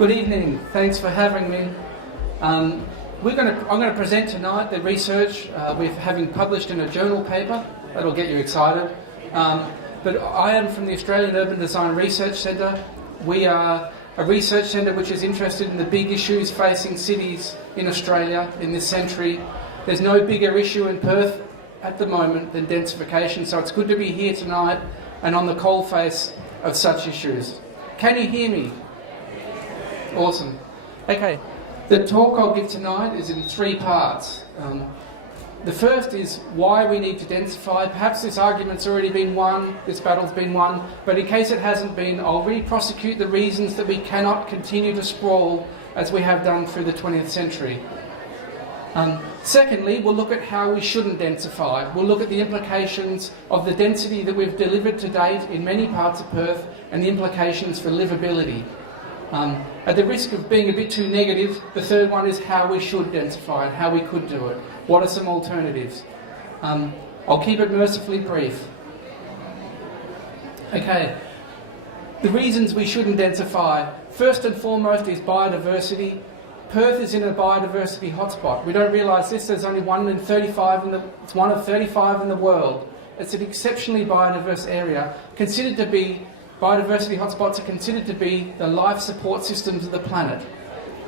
Good evening. Thanks for having me. I'm going to present tonight the research we're having published in a journal paper. That'll get you excited. But I am from the Australian Urban Design Research Centre. We are a research centre which is interested in the big issues facing cities in Australia in this century. There's no bigger issue in Perth at the moment than densification, so it's good to be here tonight and on the coalface of such issues. Can you hear me? Awesome. Okay, the talk I'll give tonight is in three parts. The first is why we need to densify. Perhaps this argument's already been won, this battle's been won, but in case it hasn't been, I'll re-prosecute the reasons that we cannot continue to sprawl as we have done through the 20th century. Secondly, we'll look at how we shouldn't densify. We'll look at the implications of the density that we've delivered to date in many parts of Perth and the implications for livability. At the risk of being a bit too negative, the third one is how we should densify and how we could do it. What are some alternatives? I'll keep it mercifully brief. Okay, the reasons we shouldn't densify. First and foremost is biodiversity. Perth is in a biodiversity hotspot. We don't realise this. There's only one of 35 in the world. It's an exceptionally biodiverse area, considered to be. Biodiversity hotspots are considered to be the life support systems of the planet.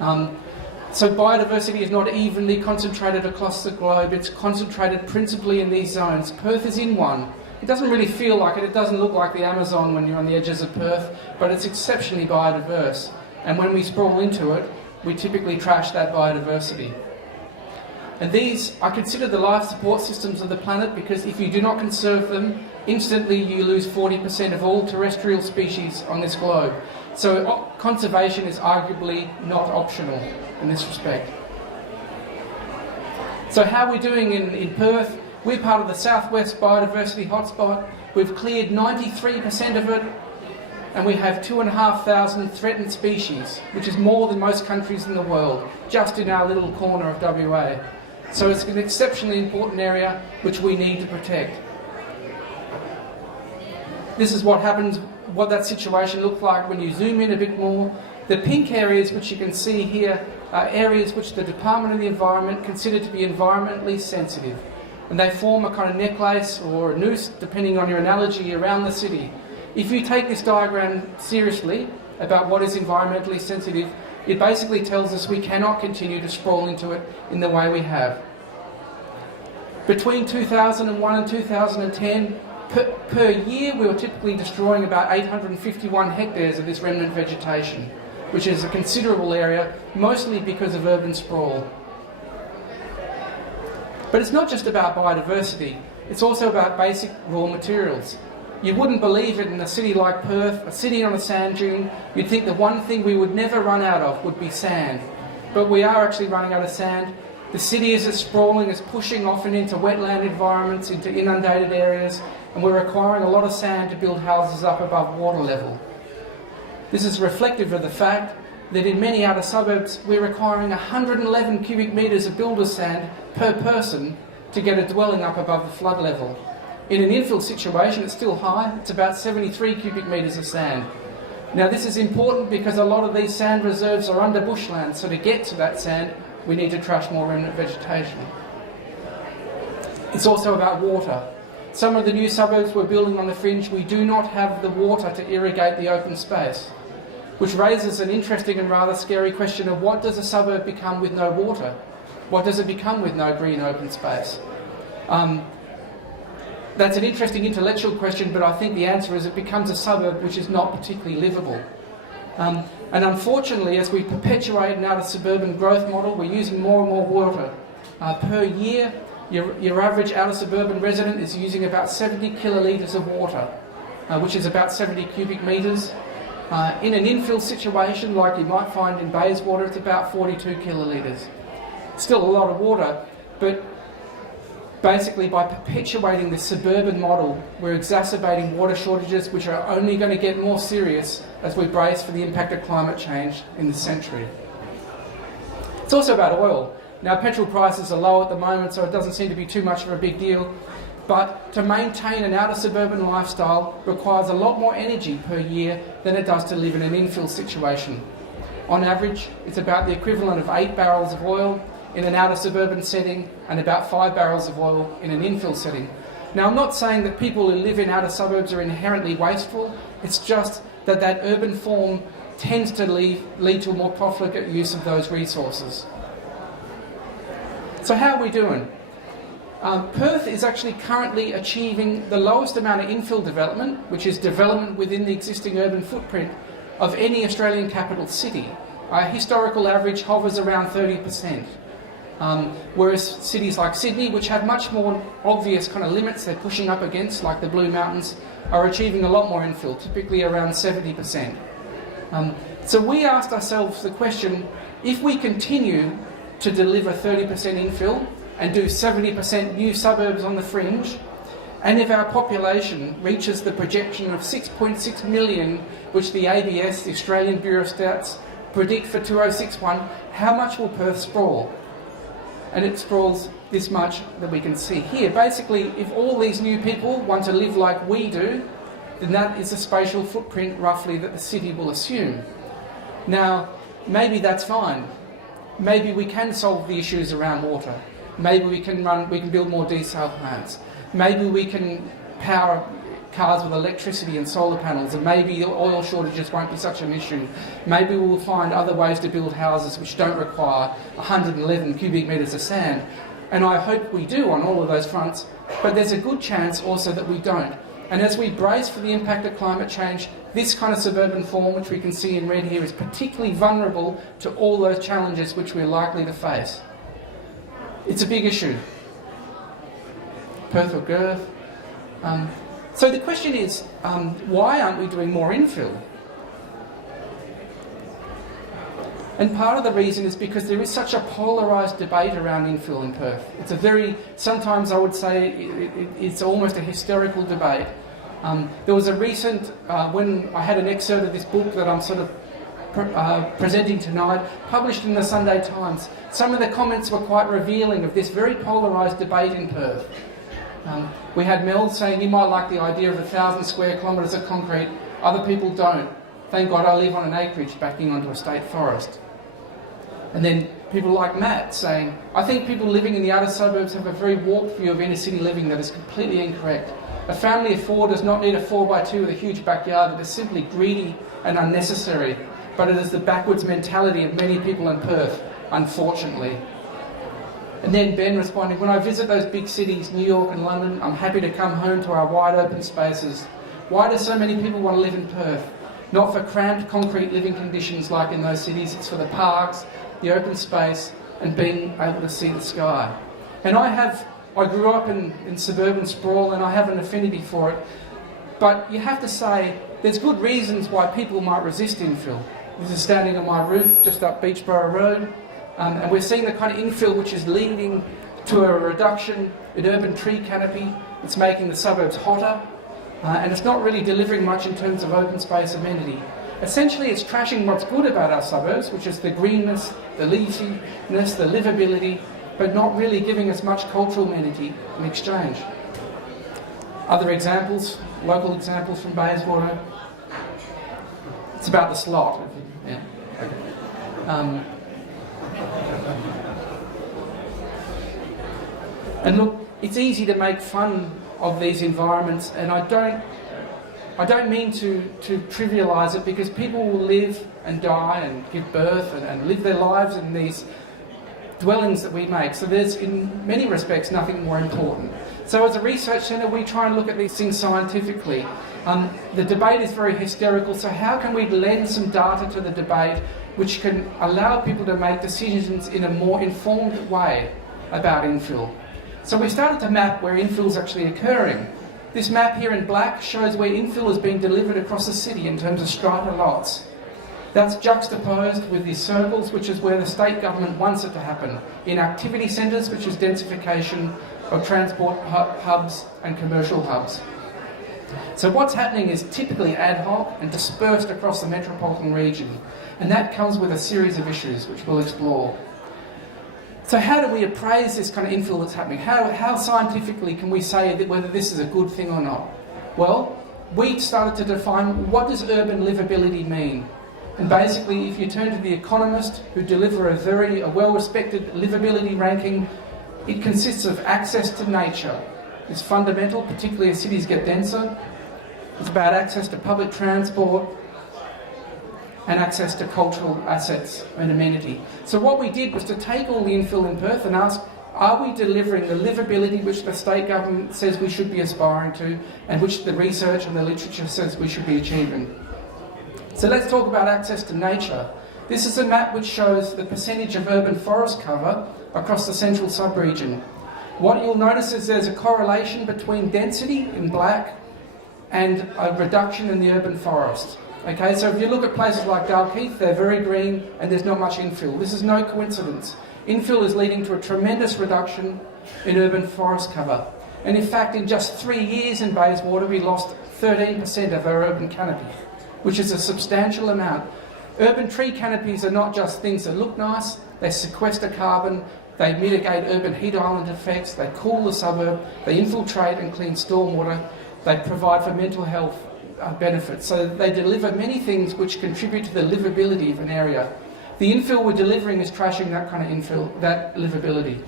So biodiversity is not evenly concentrated across the globe. It's concentrated principally in these zones. Perth is in one. It doesn't really feel like it. It doesn't look like the Amazon when you're on the edges of Perth, but it's exceptionally biodiverse. And when we sprawl into it, we typically trash that biodiversity. And these are considered the life support systems of the planet because if you do not conserve them, instantly you lose 40% of all terrestrial species on this globe. So conservation is arguably not optional in this respect. So how are we doing in Perth? We're part of the Southwest Biodiversity Hotspot. We've cleared 93% of it, and we have 2,500 threatened species, which is more than most countries in the world, just in our little corner of WA. So it's an exceptionally important area which we need to protect. This is what happens, what that situation looked like when you zoom in a bit more. The pink areas which you can see here are areas which the Department of the Environment consider to be environmentally sensitive. And they form a kind of necklace or a noose, depending on your analogy, around the city. If you take this diagram seriously about what is environmentally sensitive, it basically tells us we cannot continue to sprawl into it in the way we have. Between 2001 and 2010, per year we were typically destroying about 851 hectares of this remnant vegetation, which is a considerable area, mostly because of urban sprawl. But it's not just about biodiversity, it's also about basic raw materials. You wouldn't believe it in a city like Perth, a city on a sand dune. You'd think the one thing we would never run out of would be sand. But we are actually running out of sand. The city is as sprawling, as pushing often into wetland environments, into inundated areas, and we're requiring a lot of sand to build houses up above water level. This is reflective of the fact that in many outer suburbs we're requiring 111 cubic metres of builder's sand per person to get a dwelling up above the flood level. In an infill situation, it's still high. It's about 73 cubic metres of sand. Now, this is important because a lot of these sand reserves are under bushland, so to get to that sand, we need to trash more remnant vegetation. It's also about water. Some of the new suburbs we're building on the fringe, we do not have the water to irrigate the open space, which raises an interesting and rather scary question of what does a suburb become with no water? What does it become with no green open space? That's an interesting intellectual question, but I think the answer is it becomes a suburb which is not particularly livable. And unfortunately, as we perpetuate an outer suburban growth model, we're using more and more water. Per year, your average outer suburban resident is using about 70 kilolitres of water, which is about 70 cubic metres. In an infill situation, like you might find in Bayswater, it's about 42 kilolitres. Still a lot of water, but basically by perpetuating this suburban model, we're exacerbating water shortages which are only going to get more serious as we brace for the impact of climate change in this century. It's also about oil. Now, petrol prices are low at the moment, so it doesn't seem to be too much of a big deal. But to maintain an outer suburban lifestyle requires a lot more energy per year than it does to live in an infill situation. On average, it's about the equivalent of 8 barrels of oil in an outer suburban setting and about 5 barrels of oil in an infill setting. Now, I'm not saying that people who live in outer suburbs are inherently wasteful. It's just that that urban form tends to lead to a more profligate use of those resources. So how are we doing? Perth is actually currently achieving the lowest amount of infill development, which is development within the existing urban footprint, of any Australian capital city. Our historical average hovers around 30%. Whereas cities like Sydney, which have much more obvious kind of limits they're pushing up against, like the Blue Mountains, are achieving a lot more infill, typically around 70%. So we asked ourselves the question, if we continue to deliver 30% infill and do 70% new suburbs on the fringe, and if our population reaches the projection of 6.6 million, which the ABS, the Australian Bureau of Stats, predict for 2061, how much will Perth sprawl? And it sprawls this much that we can see here. Basically, if all these new people want to live like we do, then that is the spatial footprint roughly that the city will assume. Now, maybe that's fine. Maybe we can solve the issues around water. Maybe we can build more desal plants. Maybe we can power cars with electricity and solar panels, and maybe oil shortages won't be such an issue. Maybe we'll find other ways to build houses which don't require 111 cubic metres of sand. And I hope we do on all of those fronts, but there's a good chance also that we don't. And as we brace for the impact of climate change, this kind of suburban form, which we can see in red here, is particularly vulnerable to all those challenges which we're likely to face. It's a big issue. Perth or Girth. So the question is, why aren't we doing more infill? And part of the reason is because there is such a polarised debate around infill in Perth. It's a very, sometimes I would say, it's almost a hysterical debate. There was a recent, when I had an excerpt of this book that I'm sort of presenting tonight, published in the Sunday Times. Some of the comments were quite revealing of this very polarised debate in Perth. We had Mel saying, you might like the idea of 1,000 square kilometres of concrete, other people don't. Thank God I live on an acreage backing onto a state forest. And then people like Matt saying, I think people living in the outer suburbs have a very warped view of inner city living that is completely incorrect. A family of 4 does not need a 4x2 with a huge backyard that is simply greedy and unnecessary, but it is the backwards mentality of many people in Perth, unfortunately. And then Ben responding, when I visit those big cities, New York and London, I'm happy to come home to our wide open spaces. Why do so many people want to live in Perth? Not for cramped concrete living conditions like in those cities, it's for the parks, the open space, and being able to see the sky. And I grew up in suburban sprawl and I have an affinity for it, but you have to say there's good reasons why people might resist infill. This is standing on my roof just up Beachborough Road. And we're seeing the kind of infill which is leading to a reduction in urban tree canopy. It's making the suburbs hotter, and it's not really delivering much in terms of open space amenity. Essentially, it's trashing what's good about our suburbs, which is the greenness, the leafiness, the livability, but not really giving us much cultural amenity in exchange. Other examples, local examples from Bayswater. It's about the slot. Yeah. Okay. And look, it's easy to make fun of these environments, and I don't mean to trivialise it, because people will live and die and give birth and live their lives in these dwellings that we make. So there's, in many respects, nothing more important. So as a research centre, we try and look at these things scientifically. The debate is very hysterical, so how can we lend some data to the debate which can allow people to make decisions in a more informed way about infill? So we started to map where infill is actually occurring. This map here in black shows where infill is being delivered across the city in terms of strata lots. That's juxtaposed with these circles, which is where the state government wants it to happen, in activity centres, which is densification of transport hubs and commercial hubs. So what's happening is typically ad hoc and dispersed across the metropolitan region, and that comes with a series of issues which we'll explore. So how do we appraise this kind of infill that's happening? How scientifically can we say that whether this is a good thing or not? Well, we started to define, what does urban livability mean? And basically, if you turn to The Economist, who deliver a well-respected livability ranking, it consists of access to nature. It's fundamental, particularly as cities get denser. It's about access to public transport and access to cultural assets and amenity. So what we did was to take all the infill in Perth and ask, are we delivering the livability which the state government says we should be aspiring to and which the research and the literature says we should be achieving? So let's talk about access to nature. This is a map which shows the percentage of urban forest cover across the central sub-region. What you'll notice is there's a correlation between density in black and a reduction in the urban forest. Okay, so if you look at places like Dalkeith, they're very green and there's not much infill. This is no coincidence. Infill is leading to a tremendous reduction in urban forest cover. And in fact, in just 3 years in Bayswater, we lost 13% of our urban canopy, which is a substantial amount. Urban tree canopies are not just things that look nice, they sequester carbon, they mitigate urban heat island effects, they cool the suburb, they infiltrate and clean stormwater, they provide for mental health benefits. So they deliver many things which contribute to the livability of an area. The infill we're delivering is trashing that kind of infill, that livability.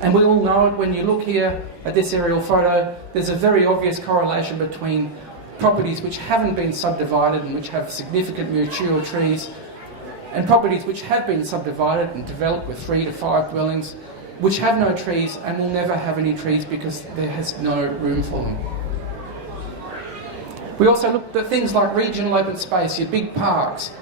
And we all know it when you look here at this aerial photo, there's a very obvious correlation between properties which haven't been subdivided and which have significant mature trees, and properties which have been subdivided and developed with 3 to 5 dwellings, which have no trees and will never have any trees because there has no room for them. We also looked at things like regional open space, your big parks.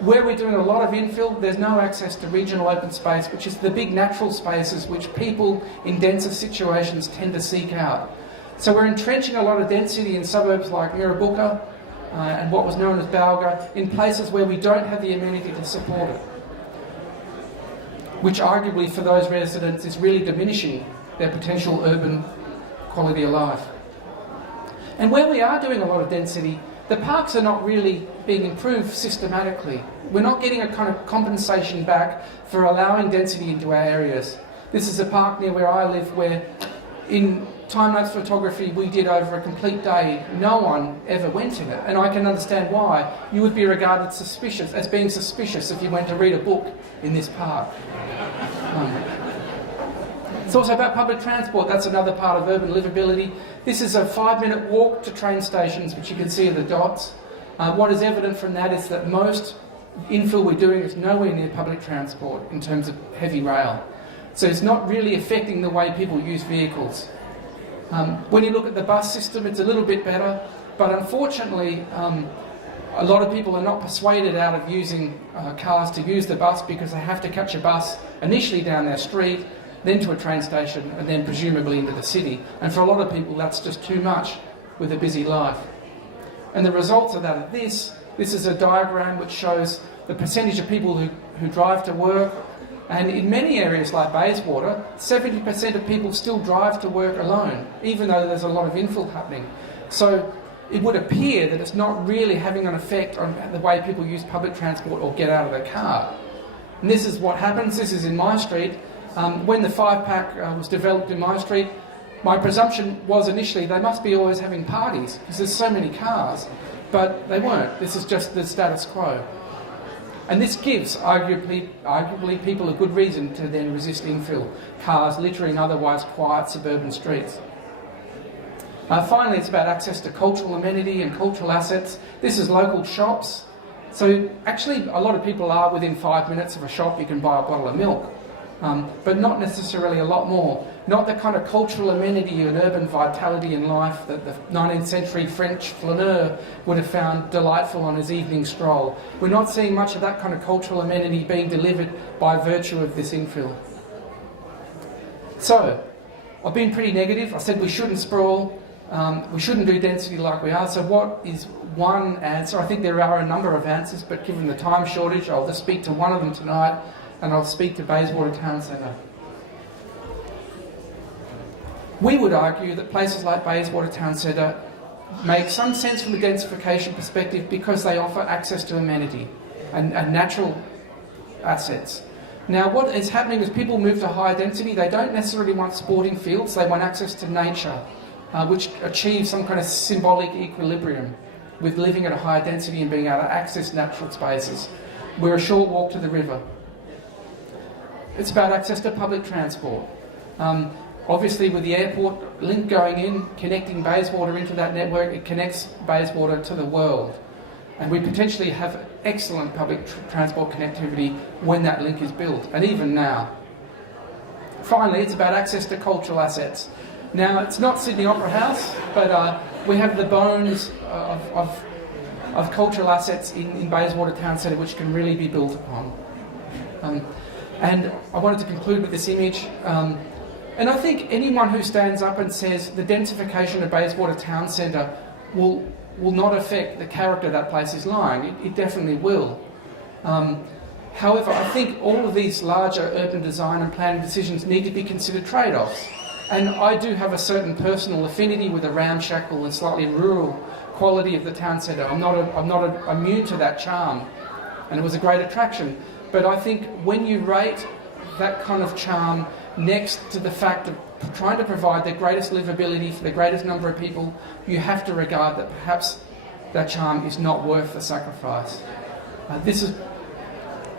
Where we're doing a lot of infill, there's no access to regional open space, which is the big natural spaces which people in denser situations tend to seek out. So we're entrenching a lot of density in suburbs like Mirrabooka and what was known as Balga, in places where we don't have the amenity to support it, which arguably for those residents is really diminishing their potential urban quality of life. And where we are doing a lot of density, the parks are not really being improved systematically. We're not getting a kind of compensation back for allowing density into our areas. This is a park near where I live where in time-lapse photography we did over a complete day. No one ever went in it, and I can understand why. You would be regarded as being suspicious if you went to read a book in this park. It's also about public transport. That's another part of urban livability. This is a 5-minute walk to train stations, which you can see in the dots. What is evident from that is that most infill we're doing is nowhere near public transport in terms of heavy rail. So it's not really affecting the way people use vehicles. When you look at the bus system, it's a little bit better, but unfortunately, a lot of people are not persuaded out of using cars to use the bus because they have to catch a bus initially down their street, then to a train station, and then presumably into the city. And for a lot of people, that's just too much with a busy life. And the results of that are this is a diagram which shows the percentage of people who drive to work. And in many areas like Bayswater, 70% of people still drive to work alone, even though there's a lot of infill happening. So it would appear that it's not really having an effect on the way people use public transport or get out of their car. And this is what happens. This is in my street. When the 5-pack was developed in my street, my presumption was initially they must be always having parties because there's so many cars, but they weren't. This is just the status quo. And this gives, arguably people a good reason to then resist infill, cars littering otherwise quiet suburban streets. Finally, it's about access to cultural amenity and cultural assets. This is local shops. So actually, a lot of people are within 5 minutes of a shop. You can buy a bottle of milk, but not necessarily a lot more. Not the kind of cultural amenity and urban vitality in life that the 19th century French flaneur would have found delightful on his evening stroll. We're not seeing much of that kind of cultural amenity being delivered by virtue of this infill. So, I've been pretty negative. I said we shouldn't sprawl, we shouldn't do density like we are. So what is one answer? I think there are a number of answers, but given the time shortage, I'll just speak to one of them tonight, and I'll speak to Bayswater Town Centre. We would argue that places like Bayswater Town Centre make some sense from a densification perspective because they offer access to amenity and natural assets. Now, what is happening as people move to higher density, they don't necessarily want sporting fields, they want access to nature, which achieves some kind of symbolic equilibrium. with living at a higher density and being able to access natural spaces. We're a short walk to the river. It's about access to public transport. Obviously, with the airport link going in, connecting Bayswater into that network, it connects Bayswater to the world. And we potentially have excellent public transport connectivity when that link is built, and even now. Finally, it's about access to cultural assets. Now, it's not Sydney Opera House, but we have the bones of cultural assets in Bayswater Town Centre which can really be built upon. And I wanted to conclude with this image. And I think anyone who stands up and says the densification of Bayswater Town Centre will not affect the character that place is lying, it definitely will. However, I think all of these larger urban design and planning decisions need to be considered trade-offs. And I do have a certain personal affinity with the ramshackle and slightly rural quality of the town centre. I'm not immune to that charm, and it was a great attraction. But I think when you rate that kind of charm next to the fact of trying to provide the greatest livability for the greatest number of people, you have to regard that perhaps that charm is not worth the sacrifice. This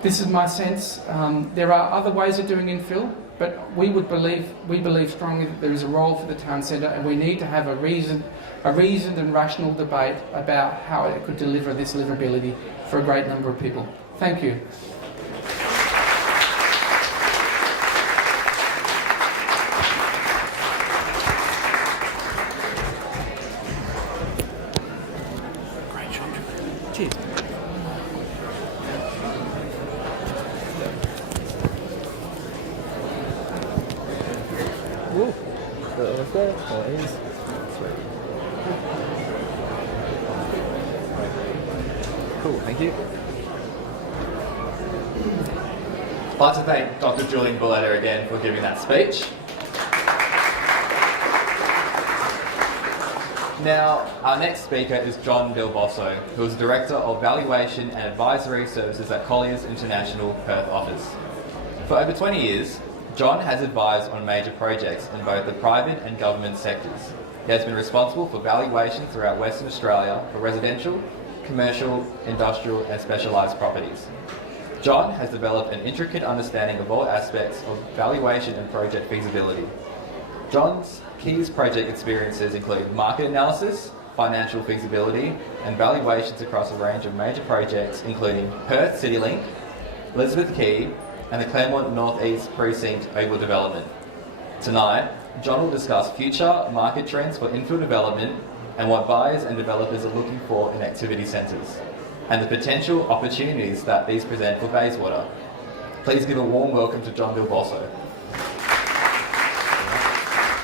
is my sense. There are other ways of doing infill, but we believe strongly that there is a role for the town centre, and we need to have a reasoned and rational debate about how it could deliver this livability for a great number of people. Thank you. Cheers. Woo. What's that? Oh, it is. Cool, thank you. I'd like to thank Dr. Julian Bolleter again for giving that speech. Now, our next speaker is John Bilbosso, who is Director of Valuation and Advisory Services at Colliers International Perth office. For over 20 years, John has advised on major projects in both the private and government sectors. He has been responsible for valuation throughout Western Australia for residential, commercial, industrial and specialised properties. John has developed an intricate understanding of all aspects of valuation and project feasibility. John's key project experiences include market analysis, financial feasibility, and valuations across a range of major projects including Perth CityLink, Elizabeth Quay, and the Claremont North East Precinct Oval development. Tonight, John will discuss future market trends for infill development and what buyers and developers are looking for in activity centres, and the potential opportunities that these present for Bayswater. Please give a warm welcome to John Bilbosso.